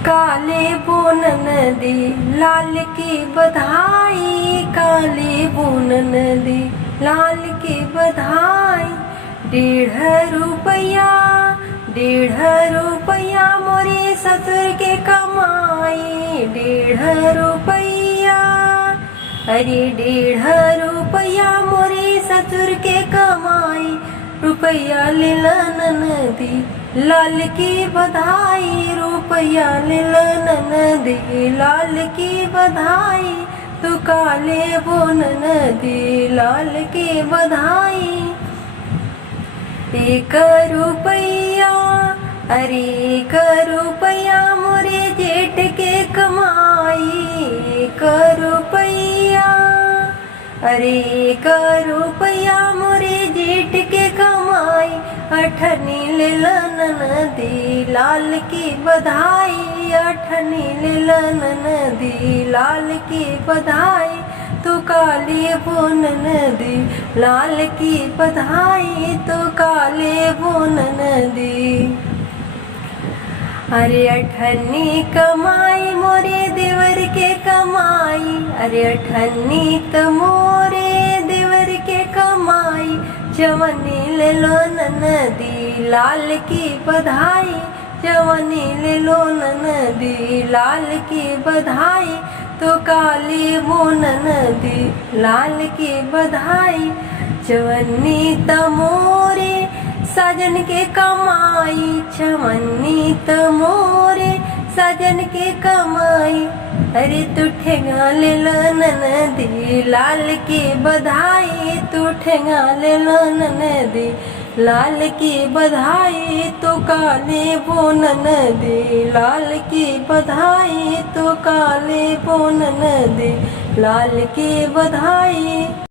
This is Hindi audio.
काले बोनन दे लाल की बधाई, काले बोनन दे लाल की बधाई। 1.5 रुपया, 1.5 रुपया मोरे ससुर के कमाई। 1.5 रुपया, अरे 1.5 रुपया मोरे ससुर के कमाई। रुपया ले ननदी लाल की बधाई, रुपया ले ननदी लाल की बधाई। तू काले बोनन दे लाल की बधाई। 1 रुपया, अरे 1 रुपया मोरे जेठ के कमाई। 1 रुपया, अरे 1 रुपया मोरे जेठ के कमाई। 8 ले ननदी लाल की बधाई, 8 ले ननदी लाल की बधाई। तू काले बोनन दे लाल की बधाई, तू काले बोनन दे। अरे 8 कमाई मोरे देवर के कमाई, अरे 8 मोरे देवर के कमाई। 54 ले लो ननदी लाल की बधाई, 54 ले लो ननदी लाल की बधाई। तो काले बोनन दे लाल की बधाई। 54 तमोरे सजन के कमाई, 54 मोरे सजन के कमाई। अरे तू ठेंगा ले ननदी लाल की बधाई, तू ठेंगा ले ननदी लाल की बधाई। तो काले बोनन दे लाल की बधाई, तो काले बोनन दे लाल की बधाई।